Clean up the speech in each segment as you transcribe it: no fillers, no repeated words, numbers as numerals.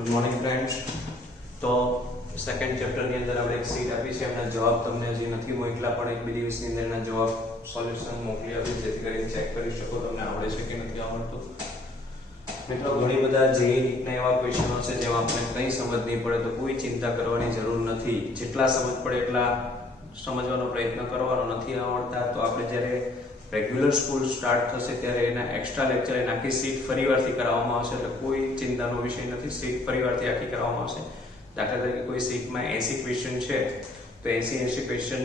Good morning friends. તો second ચેપ્ટરની અંદર આપણે એક સીટ આપી છે, એમના જવાબ તમને હજી નથી મોકલા, પણ એક બે દિવસની અંદર એના જવાબ સોલ્યુશન મોકલી આપી, જેથી કરીને ચેક કરી શકો તમને આવડે છે કે નથી આવડતું. મિત્રો, ઘણી બધા જેઈના એવા ક્વેશ્ચનો છે જેમાં આપણે કંઈ સમજ નહીં પડે તો કોઈ ચિંતા કરવાની જરૂર નથી. જેટલા સમજ પડે એટલા સમજવાનો પ્રયત્ન કરવાનો. નથી આવડતા તો આપણે જ્યારે રેગ્યુલર સ્કૂલ સ્ટાર્ટ થશે ત્યારે એના એક્સ્ટ્રા લેક્ચર એના આખી સીટ ફરીવારથી કરાવવામાં આવશે, એટલે કોઈ ચિંતાનો વિષય નથી. સીટ ફરીવારથી આખી કરાવવામાં આવશે. દાખલા તરીકે કોઈ સીટમાં 80 ક્વેશ્ચન છે તો 80 ક્વેશ્ચન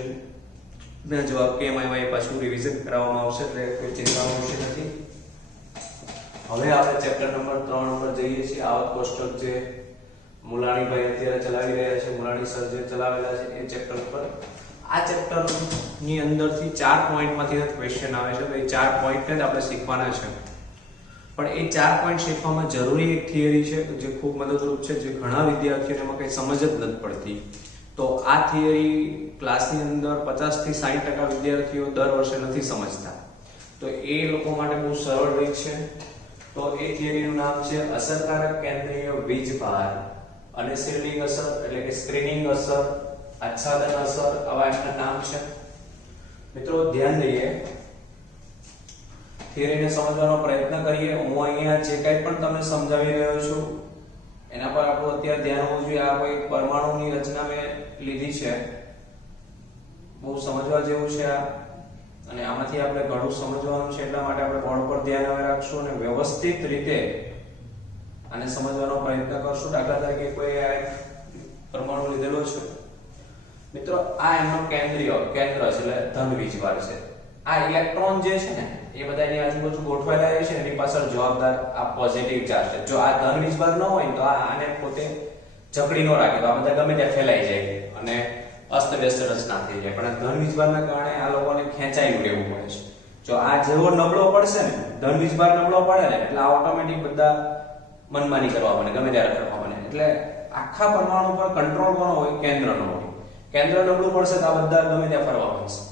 ના જવાબ કેમ આવ્યા એ પાછું રિવિઝન કરાવવામાં આવશે, એટલે કોઈ ચિંતાનો વિષય નથી. હવે આપણે ચેપ્ટર નંબર 3 પર જઈએ છીએ. આવક કોષ્ટક જે મુલાણીભાઈ અત્યારે ચલાવી રહ્યા છે, મુલાણી સર જે ચલાવેલા છે એ ચેપ્ટર પર. આ ચેપ્ટર ની અંદરથી 4 પોઈન્ટમાંથી ક્વેશ્ચન આવે છે, તો એ 4 પોઈન્ટને જ આપણે શીખવાના છે. પણ એ 4 પોઈન્ટ શીખવામાં જરૂરી એક થિયરી છે જે ખૂબ મદદરૂપ છે, જે ઘણા વિદ્યાર્થીઓને એમાં કંઈ સમજ જ નથી પડતી. તો આ થિયરી ક્લાસની અંદર 50 થી 60% વિદ્યાર્થીઓ દર વર્ષે નથી સમજતા, તો એ લોકો માટે બહુ સરળ રીત છે. તો એ થિયરીનું નામ છે અસરકારક કેન્દ્રીય વીજભાર અને શિલ્ડિંગ અસર, એટલે કે સ્ક્રીનિંગ અસર, આચ્છાદન અસર, આવા એમના નામ છે. મિત્રો, ધ્યાન દઈએ, થિયરીને સમજવાનો પ્રયત્ન કરીએ. હું અહીંયા જે કંઈ પણ તમને સમજાવી રહ્યો છું એના પર આપણું અત્યારે ધ્યાન હોવું જોઈએ. આ કોઈ પરમાણુની રચના મેં લીધી છે, બહુ સમજવા જેવું છે આ, અને આમાંથી આપણે ઘણું સમજવાનું છે, એટલા માટે આપણે બોર્ડ પર ધ્યાન હવે રાખશું અને વ્યવસ્થિત રીતે આને સમજવાનો પ્રયત્ન કરશું. દાખલા તરીકે કોઈ આ પરમાણુ લીધેલો છે મિત્રો, આ એનો કેન્દ્ર છે, એટલે ધન વીજભાર છે. આ ઇલેક્ટ્રોન જે છે ને એ બધા એની આજુબાજુ ગોઠવાયેલા રહે છે, એની પાછળ જવાબદાર આ પોઝિટિવ ચાર્જ છે. જો આ ધન વીજભાર ન હોય તો આને પોતે જકડી ન રાખે તો આ બધા ગમે ત્યાં ફેલાઈ જાય અને અસ્તવ્યસ્ત રચના થઈ જાય. પણ ધન વીજભારના કારણે આ લોકોને ખેંચાયેલું રહેવું પડે છે. જો આ જેવો નબળો પડશે ને, ધન વીજભાર નબળો પડે ને, એટલે ઓટોમેટિક બધા મનમાની કરવા બને, ગમે ત્યારે કરવા બને. એટલે આખા પરમાણુ પર કંટ્રોલ કોનો હોય? કેન્દ્રનો હોય. કેન્દ્ર નબળું પડશે તો આ બધા ગમે ત્યાં ફરવા માંડશે.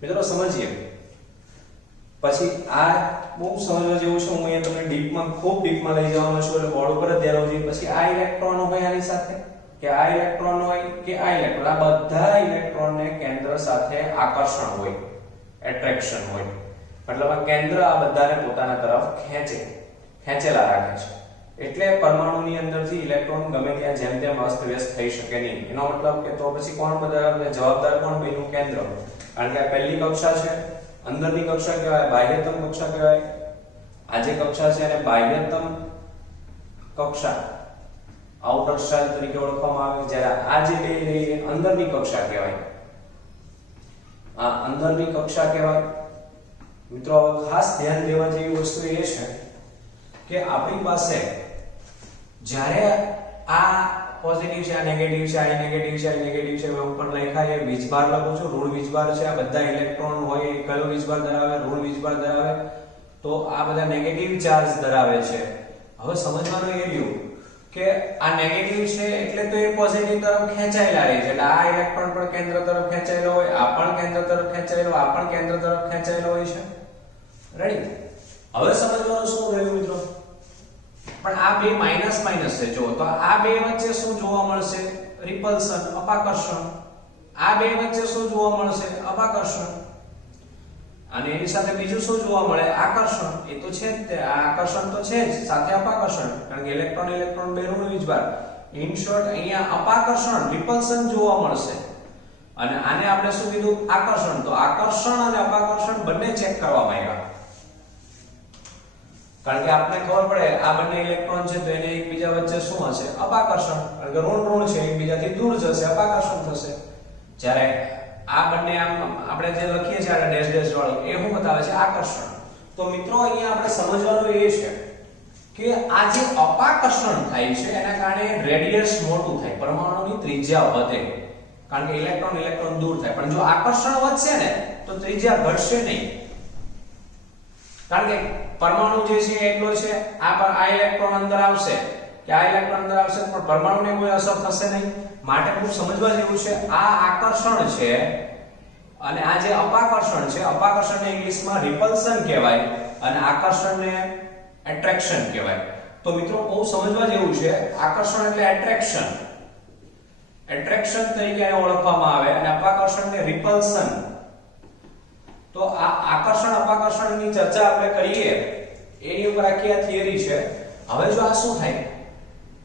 મિત્રો, સમજીએ. પછી આ બહુ સમજવા જેવું છે. હું અહીંયા તમને ખૂબ ડીપમાં લઈ જવાનો છું, એટલે બોર્ડ ઉપર જ ધ્યાન આપજો. પછી આ ઇલેક્ટ્રોન હોય આની સાથે, કે આ ઇલેક્ટ્રોન હોય કે આ ઇલેક્ટ્રોન, આ બધા ઇલેક્ટ્રોનને કેન્દ્ર સાથે આકર્ષણ હોય, એટ્રેક્શન હોય. મતલબ આ કેન્દ્ર આ બધાને પોતાના તરફ ખેંચેલા રાખે છે. એટલે પરમાણુની અંદરથી ઇલેક્ટ્રોન ગમે ત્યાં જેમ તેમ અસ્તવ્યસ્ત થઈ શકે નહીં. એનો મતલબ કે તો પછી કોણ બધા જવાબદાર કોણ બન્યું? કેન્દ્ર. કારણ કે આ પહેલી કક્ષા છે, અંદરની કક્ષા કહેવાય, બાહ્યતમ કક્ષા કહેવાય. આ જે કક્ષા છે એને બાહ્યતમ કક્ષા, આઉટર શેલ તરીકે ઓળખવામાં આવે. જ્યારે આ જે બે અંદરની કક્ષા કહેવાય, આ અંદરની કક્ષા કહેવાય. મિત્રો, ખાસ ધ્યાન દેવા જેવી વસ્તુ એ છે કે આપણી પાસે જ્યારે આ પોઝિટિવ છે, આ નેગેટિવ છે, આ નેગેટિવ છે, આ નેગેટિવ છે, મેં ઉપર લખ્યા છે વીજભાર લખું છું, ઋણ વીજભાર છે. આ બધા ઇલેક્ટ્રોન હોય એ કયો વીજભાર ધરાવે? ઋણ વીજભાર ધરાવે. તો આ બધા નેગેટિવ ચાર્જ ધરાવે છે. હવે સમજવાનું એ રહ્યું કે આ નેગેટિવ છે એટલે તો એ પોઝિટિવ તરફ ખેંચાયેલા રહે છે. એટલે આ ઇલેક્ટ્રોન પણ કેન્દ્ર તરફ ખેંચાયેલો હોય, આ પણ કેન્દ્ર તરફ ખેંચાયેલો, આ પણ કેન્દ્ર તરફ ખેંચાયેલો હોય છે. રેડી? હવે સમજવાનું શું રહ્યું મિત્રો? પણ આ બે માઈનસ માઈનસ છે. જો તો આ બે વચ્ચે શું જોવા મળશે? રિપલ્શન, અપાકર્ષણ. આ બે વચ્ચે શું જોવા મળશે? અપાકર્ષણ. અને એની સાથે બીજું શું જોવા મળે? આકર્ષણ. એ તો છે જ, તે આકર્ષણ તો છે જ, સાથે અપાકર્ષણ. કારણ કે ઇલેક્ટ્રોન બે ઋણ વીજભાર. ઇન શોર્ટ અહીંયા અપાકર્ષણ, રિપલ્શન જોવા મળશે. અને આને આપણે શું કીધું? આકર્ષણ. તો આકર્ષણ અને અપાકર્ષણ બંને ચેક કરવામાં આવ્યા. કારણ કે આપણે ખબર પડે આ બંને ઇલેક્ટ્રોન છે તો એને એકબીજા વચ્ચે શું હશે? અપાકર્ષણ. કારણ કે ઋણ છે, એકબીજાથી દૂર જશે, અપાકર્ષણ થશે. જ્યારે આ બંને આમ આપણે જે લખીએ છીએ આ ડેશ ડેશ વાળું, એ શું બતાવે છે? આકર્ષણ. તો મિત્રો, અહીંયા આપણે સમજવાનું એ છે કે આ જે અપાકર્ષણ થાય છે એના કારણે રેડિયસ મોટું થાય, પરમાણુની ત્રિજ્યા વધે. કારણ કે ઇલેક્ટ્રોન દૂર થાય. પણ જો આકર્ષણ વધશે ને તો ત્રિજ્યા ઘટશે નહીં. કારણ કે પરમાણુ જે છે એટલો છે, આ ઇલેક્ટ્રોન અંદર આવશે કે આ ઇલેક્ટ્રોન અંદર આવશે પણ પરમાણુને કોઈ અસર થશે નહીં. માટે ખૂબ સમજવા જેવું છે. આ આકર્ષણ છે અને આ જે અપાકર્ષણ છે, અપાકર્ષણને ઇંગ્લિશમાં રિપલ્શન કહેવાય અને આકર્ષણને એટ્રેક્શન કહેવાય. તો મિત્રો બહુ સમજવા જેવું છે. આકર્ષણ એટલે એટ્રેક્શન. એટ્રેક્શન તરીકે એને ઓળખવામાં આવે અને અપાકર્ષણને રિપલ્શન. તો આ આકર્ષણ અપાકર્ષણની ચર્ચા આપણે કરીએ એની ઉપર આખી આ થિયરી છે. હવે જો આ શું થાય,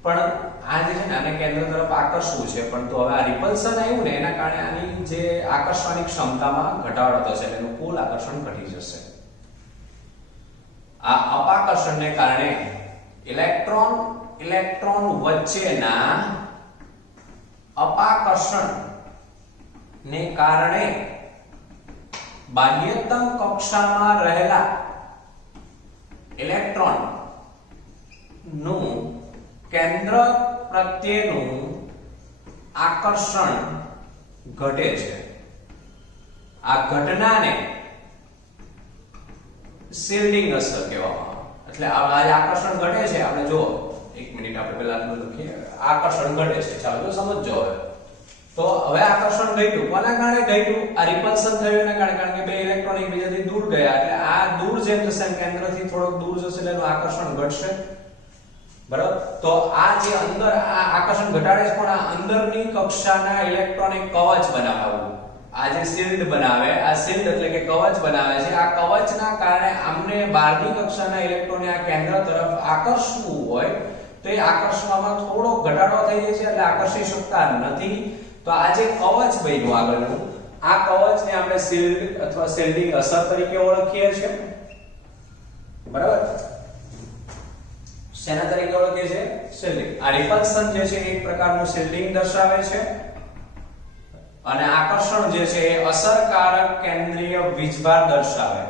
પણ આ જે છે ને આને કેન્દ્ર તરફ આકર્ષવું છે, પણ તો હવે આ રિપલ્શન આવ્યું ને એના કારણે આની જે આકર્ષવાની ક્ષમતામાં ઘટાડો થશે, એનું કુલ આકર્ષણ ઘટી જશે. આ અપાકર્ષણને કારણે ઇલેક્ટ્રોન વચ્ચેના અપાકર્ષણ ને કારણે બાહ્યતમ કક્ષામાં રહેલા ઇલેક્ટ્રોન નું કેન્દ્ર પ્રત્યેનું આકર્ષણ ઘટે છે. આ ઘટનાને શિલ્ડિંગ અસર કહેવામાં આવે. એટલે આ આકર્ષણ ઘટે છે, આપણે જો એક મિનિટ આપણે પહેલા લખીએ. આકર્ષણ ઘટે છે, ચાલો તો સમજો. હવે તો હવે આકર્ષણ ઘટ્યું, કોના કારણે ઘટ્યું? આ રિપલ્શન થયું એના કારણે, કારણ કે બે ઇલેક્ટ્રોન એકબીજાથી દૂર ગયા, એટલે આ દૂર જેમ જશે કેન્દ્રથી થોડોક દૂર જશે એટલે એનું આકર્ષણ ઘટશે. બરાબર. તો આ જે અંદર આ આકર્ષણ ઘટાડે છે, પણ આ અંદરની કક્ષાના ઇલેક્ટ્રોન એક કવચ બનાવવું. આ જે શિલ્ડ બનાવે, આ શિલ્ડ એટલે કે કવચ બનાવે છે. આ કવચના કારણે આમને બહારની કક્ષાના ઇલેક્ટ્રોનને આ કેન્દ્ર તરફ આકર્ષવું હોય તો એ આકર્ષવામાં થોડો ઘટાડો થઈ જાય છે, એટલે આકર્ષી શકતા નથી. તો આ જે કવચ બન્યું આગળનું, આ કવચને આપણે શિલ્ડ અથવા શિલ્ડિંગ અસર તરીકે ઓળખીએ છીએ. બરાબર. શેના તરીકે ઓળખીએ છીએ? શિલ્ડિંગ. આ રિપલ્શન જે છે એક પ્રકારનું શિલ્ડિંગ દર્શાવે છે અને આકર્ષણ જે છે એ અસરકારક કેન્દ્રીય વીજભાર દર્શાવે.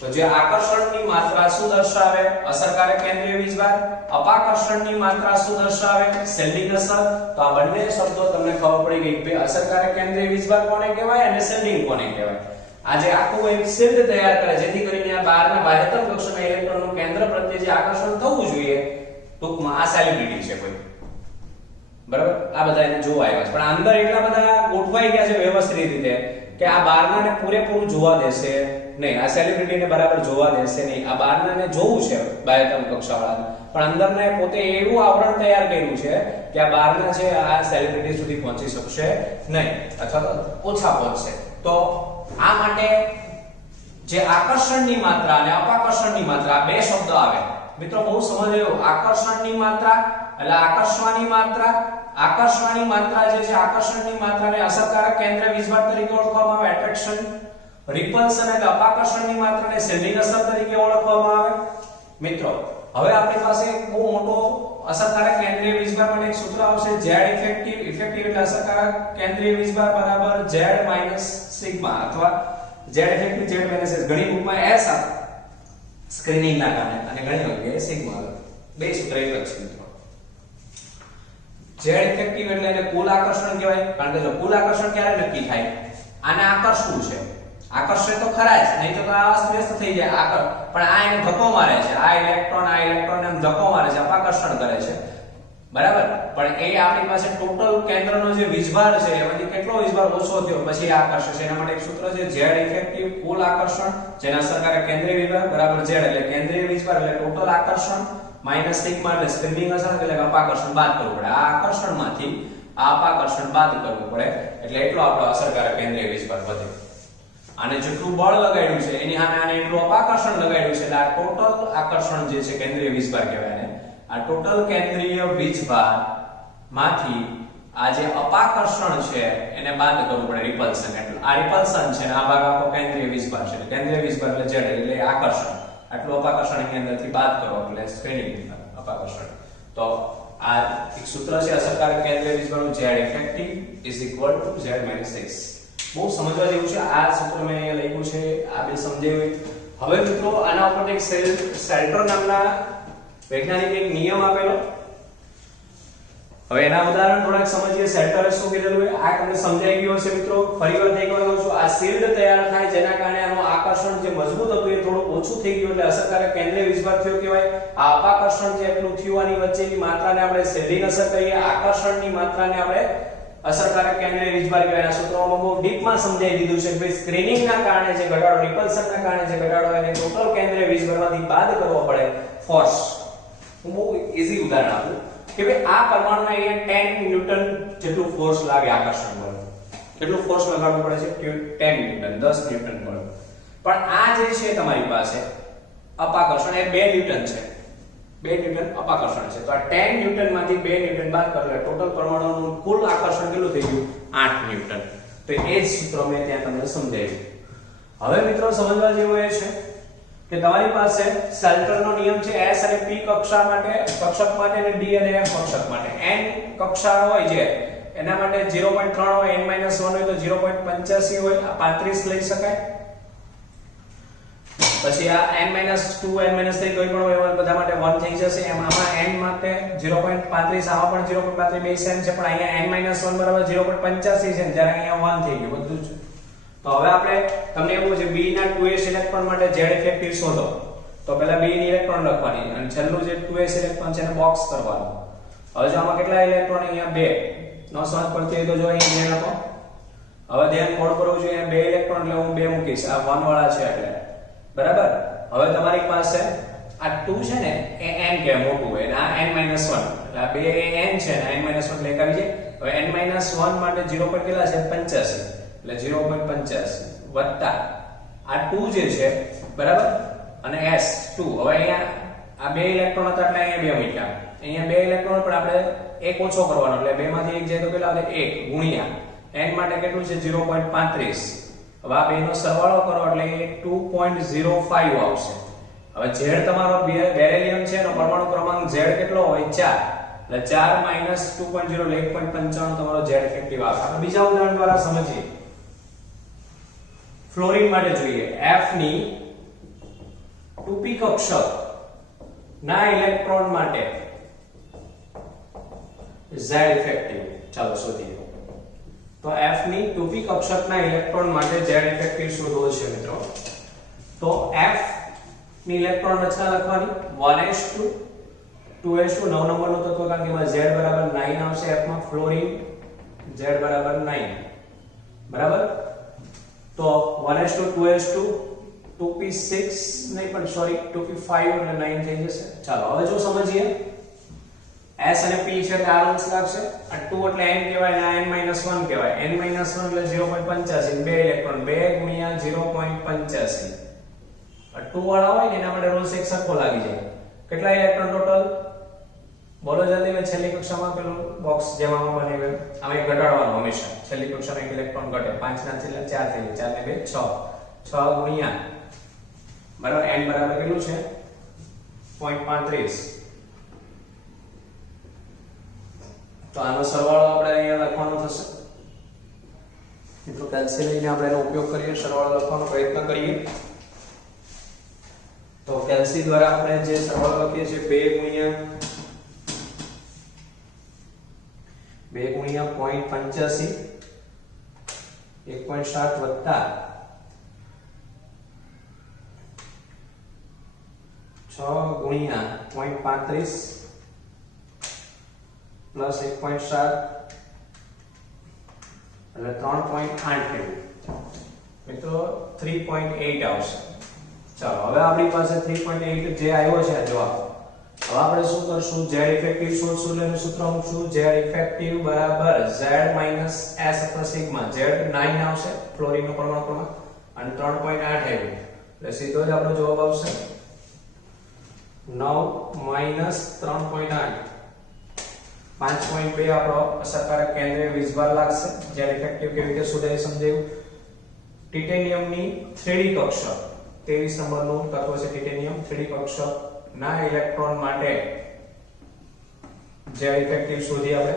તો જે આકર્ષણની માત્રા શું દર્શાવે? અસરકારક કેન્દ્રીય વીજભાર. અપાકર્ષણની માત્રા શું દર્શાવે? શિલ્ડિંગ અસર. તો આ બંને શબ્દો તમને ખબર પડી ગઈ કે અસરકારક કેન્દ્રીય વીજભાર કોને કહેવાય અને શિલ્ડિંગ કોને કહેવાય. આજે આખું એક શિલ્ડ તૈયાર કરે જેથી કરીને આ બહારના બાહ્યતમ કક્ષાના ઇલેક્ટ્રોનનું કેન્દ્ર પ્રત્યે જે આકર્ષણ થવું જોઈએ, ટૂંકમાં આ સેલિબ્રિટી છે કોઈ. બરાબર. આ બધા એને જોવા આવ્યા છે, પણ અંદર એટલા બધા ગોઠવાઈ ગયા છે વ્યવસ્થિત રીતે કે આ બહારનાને પૂરેપૂરું જોવા દેશે નહીં. આ સેલિબ્રિટીને બરાબર જોવા દેશે નહીં. આ બહારનાને જોવું છે બાહ્યતમ કક્ષાવાળાને, પણ અંદરને પોતે એવું આવરણ તૈયાર કર્યું છે કે આ બહારના છે આ સેલિબ્રિટી સુધી પહોંચી શકશે નહીં અથવા તો ઓછા પહોંચશે. તો આ માટે જે આકર્ષણની માત્રા અને અપાકર્ષણની માત્રા, બે શબ્દો આવે મિત્રો, બહુ સમજજો. આકર્ષણની માત્રા એટલે આકર્ષવાની માત્રા. આકર્ષવાની માત્રા જે છે, આકર્ષણની માત્રાને અસરકારક કેન્દ્રીય વીજભાર તરીકે ઓળખવામાં આવે, એટ્રેક્શન. રિપલ્શન એટલે અપાકર્ષણની માત્રાને શિલ્ડિંગ અસર તરીકે ઓળખવામાં આવે. મિત્રો હવે આપણી પાસે એક બહુ મોટો અસરકારક કેન્દ્રીય વીજભાર માટે એક સૂત્ર આવશે, Z ઇફેક્ટિવ. ઇફેક્ટિવ એટલે અસરકારક કેન્દ્રીય વીજભાર બરાબર Z માઈનસ સિગ્મા અથવા Z effective Z minus S. ઘણી બુકમાં S આવે સ્ક્રીનિંગ ના કારણે અને ઘણી વખતે સિગ્મા આવે. બે સૂત્ર એક જ છે મિત્રો. Z ઇફેક્ટિવ એટલે એને કુલ આકર્ષણ કહેવાય, કારણ કે કુલ આકર્ષણ ક્યારે નક્કી થાય? આને આકર્ષવું છે, આકર્ષે તો ખરા જ, નહીં તો આ અસ્તવ્યસ્ત થઈ જાય. પણ આ એને ધક્કો મારે છે, આ ઇલેક્ટ્રોન એમ ધક્કો મારે છે, અપાકર્ષણ કરે છે. બરાબર. પણ એ આપણી પાસે ટોટલ કેન્દ્રનો જે વીજભાર છે એમાંથી કેટલો વીજભાર ઓછો થયો પછી આકર્ષે છે. એના માટે એક સૂત્ર છે Z ઇફેક્ટિવ કુલ આકર્ષણ, જેના અસરકારક કેન્દ્રીય વીજભાર બરાબર Z એટલે કેન્દ્રીય વીજભાર એટલે ટોટલ આકર્ષણ માઈનસ સિગ્મા એટલે સ્પિનિંગ અસર એટલે અપાકર્ષણ બાદ કરવું પડે. આ આકર્ષણમાંથી આ અપાકર્ષણ બાદ કરવું પડે એટલે એટલો આપણો અસરકારક કેન્દ્રીય વીજભાર વધે. આને જેટલું બળ લગાડ્યું છે એની સામે આને એટલું અપાકર્ષણ લગાડ્યું છે એટલે આ ટોટલ આકર્ષણ જે છે કેન્દ્રીય વીજભાર કહેવાય ને. આ ટોટલ કેન્દ્રીય વીજભાર માંથી આ જે અપાકર્ષણ છે એને બાદ કરવું પડે, રિપલ્શન. એટલે આ રિપલ્શન છે, આ ભાગ આપણો કેન્દ્રીય વીજભાર છે. કેન્દ્રીય વીજભાર એટલે Z એટલે આકર્ષણ. આટલું અપાકર્ષણ એની અંદરથી બાદ કરો એટલે સ્ક્રીનિંગ અપાકર્ષણ. તો આ એક સૂત્ર છે અસરકારક કેન્દ્રીય વીજભારનું, Z effective Z minus S. બહુ સમજવા જેવું છે. આ સૂત્ર મેં અહીંયા લખ્યું છે, આ બે સમજાવ્યું. હવે મિત્રો આના ઉપર એક સેલ્ટર નામના વૈજ્ઞાનિક એક નિયમ આપેલો. હવે એના ઉદાહરણ થોડાક સમજીએ. સેલ્ટરે શું કીધેલું છે આ તમને સમજાઈ ગયો છે મિત્રો. ફરીવાર થઈ ગયો છું. આ શિલ્ડ તૈયાર થાય જેના કારણે આનું આકર્ષણ જે મજબૂત હતું એ થોડું ઓછું થઈ ગયું એટલે અસરકારક કેન્દ્રીય વીજભાર થયો કહેવાય. આ અપાકર્ષણ જે એટલું થયું આની વચ્ચેની માત્રાને આપણે શિલ્ડિંગ અસર કહીએ. આકર્ષણની માત્રાને આપણે અસરકારક કેન્દ્રીય વીજભાર કહેવાય. સૂત્રોમાં બહુ ડીપમાં સમજાવી દીધું છે કે ભાઈ સ્ક્રીનિંગના કારણે જે ઘટાડો, રિપલ્શનના કારણે જે ઘટાડો એને ટોટલ કેન્દ્રીય વીજભારમાંથી બાદ કરવો પડે ફોર્સ. હું બહુ ઈઝી ઉદાહરણ આપું કે ભાઈ આ પરમાણુને અહીંયા 10 ન્યૂટન જેટલું ફોર્સ લાગે આકર્ષણ બળ. કેટલું ફોર્સ લગાડવું પડે છે? 10 ન્યૂટન, 10 ન્યૂટન બળ. પણ આ જે છે તમારી પાસે અપાકર્ષણ એ 2 ન્યૂટન છે. 2 ન્યૂટન અપાકર્ષણ છે. તો આ 10 ન્યૂટન માંથી 2 ન્યૂટન બાદ કરો એટલે ટોટલ પરમાણુનું કુલ આકર્ષણ કેટલું થઈ ગયું? 8 ન્યૂટન. તો એ જ સૂત્ર મેં ત્યાં તમને સમજાવ્યું. હવે મિત્રો સમજવા જેવું એ છે કે તમારી પાસે સેલ્ટરનો નિયમ છે S અને P કક્ષા માટે, કક્ષક માટે અને D અને F કક્ષક માટે. n કક્ષા હોય છે એના માટે 0.3 હોય, n - 1 હોય તો 0.85 હોય. આ 35 લઈ શકાય. પછી આ n - 2 n - 3 કોઈ પણ હોય બધા માટે 1 થઈ જશે. આમાં n માટે 0.35, આમાં પણ 0.35 બે સેમ છે, પણ અહીંયા n - 1 બરાબર 0.85 છે જ્યારે અહીંયા 1 થઈ ગયું બધું જ. તો હવે આપણે તમને એવું છે B ના 2s ઇલેક્ટ્રોન માટે z ઇફેક્ટિવ શોધો. તો પહેલા B ની ઇલેક્ટ્રોન લખવાની અને છેલ્લું જે 2s ઇલેક્ટ્રોન છે એને બોક્સ કરવાનું. હવે જો આમાં કેટલા ઇલેક્ટ્રોન? અહીંયા 2. નો સમજ પડતી હોય તો જો અહીંયા લખો. હવે ધ્યાન કોડ કરવું જોઈએ. 2 ઇલેક્ટ્રોન એટલે હું 2 મૂકીશ. આ 1 વાળા છે એટલે બરાબર. હવે તમારી પાસે આ 2 છે ને એ n કે મોટું હોય અને આ n - 1 એટલે આ 2 એ n છે ને n - 1 એટલે એક આવી જાય. હવે n - 1 માટે 0. કેટલા છે? 85 એટલે 0.85 વત્તા આ 2 જે છે બરાબર અને s2. હવે અહીંયા આ 2 ઇલેક્ટ્રોન હતા એટલે અહીંયા 2 મૂક્યા. અહીંયા 2 ઇલેક્ટ્રોન પણ આપણે એક ઓછો કરવાનો એટલે 2 માંથી 1 જાય તો કેટલા આવે? 1 ગુણ્યા n માટે કેટલું છે? 0.35. હવે આ બેનો સરવાળો કરો એટલે એ 2.05 આવશે. હવે z તમારો બેરિલિયમ છે એનો પરમાણુ ક્રમાંક z કેટલો હોય? 4. એટલે 4 - 2.0 એટલે 1.95 તમારો z ઇફેક્ટિવ આવે. આપણે બીજા ઉદાહરણ દ્વારા સમજીએ. ફ્લોરિન માટે જોઈએ. F ની 2p કક્ષક ના ઇલેક્ટ્રોન માટે z ઇફેક્ટિવ ચાલો શોધીએ. તો F ની 2p કક્ષકના ઇલેક્ટ્રોન માટે z ઇફેક્ટિવ શોધવો છે મિત્રો. તો F ની ઇલેક્ટ્રોન રચના લખવાની 1s2 2s2 9 નંબરનું તત્વ કારણ કે એમાં z બરાબર 9 આવશે. F માં ફ્લોરિન z બરાબર 9 બરાબર. તો 1s2 2s2 2p6 નહીં પણ સોરી 2p5 એટલે 9 થઈ જશે. ચાલો હવે જો સમજીએ. S અને P છે એટલે આ રૂલ્સ લાગશે. આ 2 એટલે n કહેવાય અને n - 1 કહેવાય. n - 1 એટલે 0.85 2 ઇલેક્ટ્રોન 2 ગુણ્યા 0.85. આ 2 વાળા હોય ને એના માટે રૂલ્સ એક સરખો લાગી જાય. કેટલા ઇલેક્ટ્રોન ટોટલ? બોલો જલ્દી. મેં છેલ્લી કક્ષામાં પેલું બોક્સ જેમાં બનાવ્યું આમાં એક ઘટાડવાનું હંમેશા. છેલ્લી કક્ષામાં એક ઇલેક્ટ્રોન ઘટે. 5 ના છેલ્લે 4 થઈ જાય. 4 ને 2 6. 6 ગુણ્યા બરાબર n બરાબર કેટલું છે? 0.35. તો આનો સરવાળો આપણે અહીંયા લખવાનો થશે. મિત્રો કેલ્સી લઈને આપણે એનો ઉપયોગ કરીએ, સરવાળો લખવાનો પ્રયત્ન કરીએ. તો કેલ્સી દ્વારા આપણે જે સરવાળો લખીએ છીએ 2 ગુણ્યા 0.85 1.7 વત્તા 6 ગુણ્યા 0.35 પ્લસ 1.7 એટલે 3.8 થયું. મિત્રો 3.8 આવશે. ચાલો હવે આપણી પાસે 3.8 જે આવ્યો છે જવાબ. હવે આપણે શું કરશું? z ઇફેક્ટિવ શોધશું એટલે સૂત્ર મૂકશું. z ઇફેક્ટિવ બરાબર z - s અથવા સિગ્મા. z 9 આવશે ફ્લોરિનનો પરમાણુ ક્રમાંક અને 3.8 આવ્યું એટલે સીધો જ આપણો જવાબ આવશે 9 - 3.8 5.2 આપણો અસરકારક કેન્દ્રીય વીજભાર લાગશે. જ્યારે ઇફેક્ટિવ કેવી રીતે શોધાય સમજાયું. ટિટેનિયમની 3d કક્ષક 23 નંબરનું તત્વ છે ટિટેનિયમ. 3d કક્ષક ના ઇલેક્ટ્રોન માટે જે ઇફેક્ટિવ શોધી આપણે.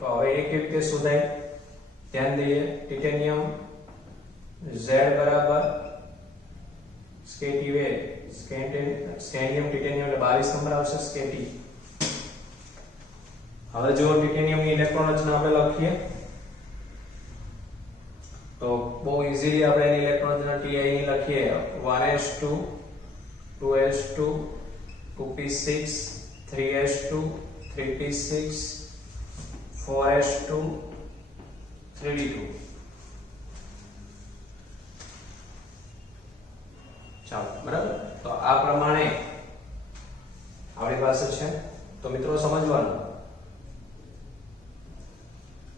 તો હવે એ કેવી રીતે શોધાય ધ્યાન દઈએ. ટિટેનિયમ Z બરાબર સ્કેટી વે સ્કેન્ડિયમ ટિટેનિયમ એટલે 22 નંબર આવશે સ્કેટી. હવે જો ટિટેનિયમની ઇલેક્ટ્રોન રચના આપણે લખીએ તો બહુ ઈઝીલી આપણે એની ઇલેક્ટ્રોન રચના Ti ની લખીએ 1s2 2s2 2p6 3s2 3p6 4s2 3d2 ચાલો બરાબર તો આ પ્રમાણે આપણી પાસે છે તો મિત્રો સમજવાનું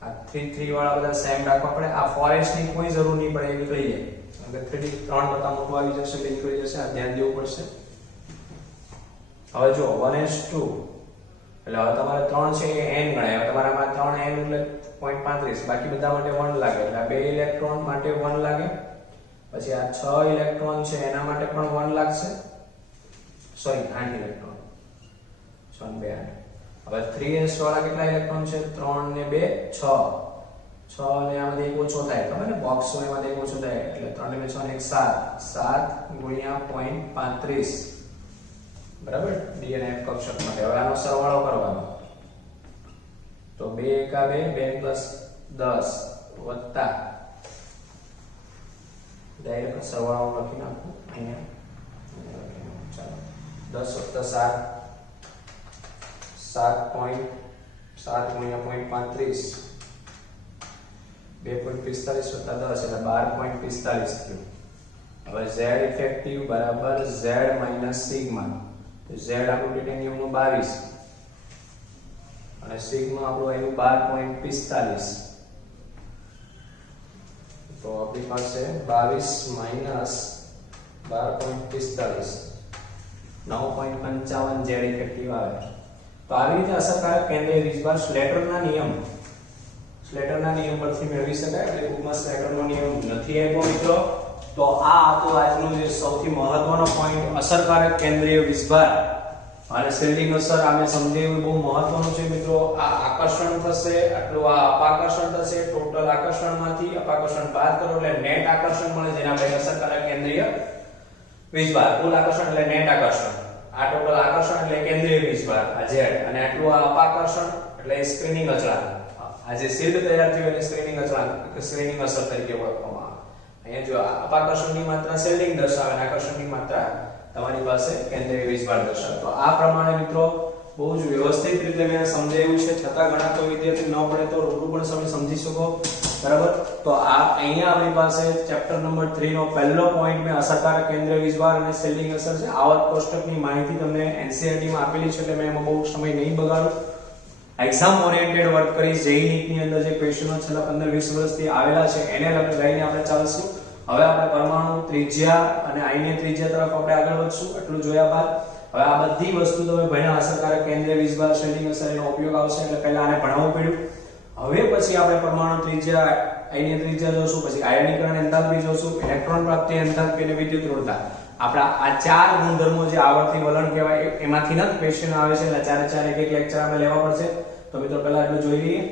આ 3 3 વાળા બધા સેમ રાખવા પડે આ 4s ની કોઈ જરૂર નહીં પડે એ નીકળી જાય કારણ કે 3 કરતા મોટું આવી જશે એટલે નીકળી જશે આ ધ્યાન દેવું પડશે હવે જો 1s2 એટલે હવે તમારે 3 છે એ n ગણાય હવે તમારામાં 3 n એટલે 0.35 બાકી બધા માટે 1 લાગે એટલે આ 2 ઇલેક્ટ્રોન માટે 1 લાગે પછી આ 6 ઇલેક્ટ્રોન છે એના માટે પણ 1 લાગશે સોરી 8 ઇલેક્ટ્રોન 6 2 8 હવે 3s વાળા કેટલા ઇલેક્ટ્રોન છે 3 ને 2 6 6 ને આમાંથી એક ઓછો થાય ખબર ને બોક્સ હોય એમાંથી એક ઓછો થાય એટલે 3 ને 2 6 ને 1 7 ગુણ્યા 0.35 બરાબર ડી અને એફ કક્ષક માટે હવે આનો સરવાળો કરવાનો તો 2 એકા 2 2 10 વત્તા ડાયરેક્ટ સરવાળો લખી નાખું અહીંયા ચાલો 10 વત્તા 7 ગુણ્યા 0.35 2.45 વત્તા 10 એટલે 12.45 થયું હવે z ઇફેક્ટિવ બરાબર z માઈનસ સિગ્મા z આપણું ટાઇટેનિયમ નું 22 અને સિગ્મા આપણું આવ્યું 12.45 તો આપણી પાસે 22 માઈનસ 12.45 9.55 z ઇફેક્ટિવ આવે તો આવી રીતે અસરકારક કેન્દ્રીય વીજભાર સ્લેટરના નિયમ પરથી મેળવી શકાય એટલે ટૂંકમાં સ્લેટરનો નિયમ નથી આપ્યો મિત્રો તો આ હતો આજનો જે સૌથી મહત્વનો પોઈન્ટ અસરકારક કેન્દ્રીય વીજભાર અને શિલ્ડિંગ અસર આમે સમજાવ્યું બહુ મહત્વનું છે મિત્રો આ આકર્ષણ થશે આટલું આ અપાકર્ષણ થશે ટોટલ આકર્ષણમાંથી અપાકર્ષણ બાદ કરો એટલે નેટ આકર્ષણ મળે જેના આપણે અસરકારક કેન્દ્રીય વીજભાર કુલ આકર્ષણ એટલે નેટ આકર્ષણ આ ટોટલ આકર્ષણ એટલે કેન્દ્રીય વીજભાર આ z અને આટલું આ અપાકર્ષણ એટલે સ્ક્રીનિંગ અચળાંક આ જે શિલ્ડ તૈયાર થયું એટલે સ્ક્રીનિંગ અચળાંક સ્ક્રીનિંગ અસર તરીકે ઓળખવામાં આવે અહીંયા જો અપાકર્ષણની માત્રા શિલ્ડિંગ દર્શાવે અને આકર્ષણની માત્રા તમારી પાસે કેન્દ્રીય વીજભાર દર્શાવે તો આ પ્રમાણે મિત્રો બહુ જ વ્યવસ્થિત રીતે મેં સમજાવ્યું છે છતાં ઘણા કોઈ વિદ્યાર્થી ન પડે તો રૂબરૂ પણ તમે સમજી શકો બરાબર તો આ અહીંયા આપણી પાસે ચેપ્ટર નંબર 3 નો પહેલો પોઈન્ટ મેં અસરકારક કેન્દ્રીય વીજભાર અને શિલ્ડિંગ અસર છે આવર્ત કોષ્ટકની માહિતી તમને એનસીઈઆરટી માં આપેલી છે એટલે મેં એમાં બહુ સમય નહીં બગાડું એક્ઝામ ઓરિએન્ટેડ વર્ક કરીશ જેઈ નીટ ની અંદર જે ક્વેશ્ચનો છેલ્લા 15-20 વર્ષથી આવેલા છે એને લઈને આપણે ચાલશું હવે આપણે પરમાણુ ત્રિજ્યા અને આયનીય ત્રિજ્યા તરફ આપણે આગળ વધશું એટલું જોયા બાદ હવે આ બધી વસ્તુ તમે ભણ્યા અસરકારક કેન્દ્રીય વીજભાર શિલ્ડિંગ અસરનો ઉપયોગ આવશે એટલે પહેલા આને ભણાવવું પડ્યું હવે પછી આપણે પરમાણુ ત્રિજ્યા આયનીય ત્રિજ્યા જોશું પછી આયનીકરણ એન્થાલ્પી જોશું ઇલેક્ટ્રોન પ્રાપ્તિ એન્થાલ્પી અને વિદ્યુત ઋણતા આપણા આ ચાર ગુણધર્મો જે આવર્તી વલણ કહેવાય એમાંથી જ ક્વેશ્ચન આવે છે એટલે ચારે ચાર એક એક લેક્ચર આપણે લેવા પડશે તો મિત્રો પહેલા એટલું જોઈ લઈએ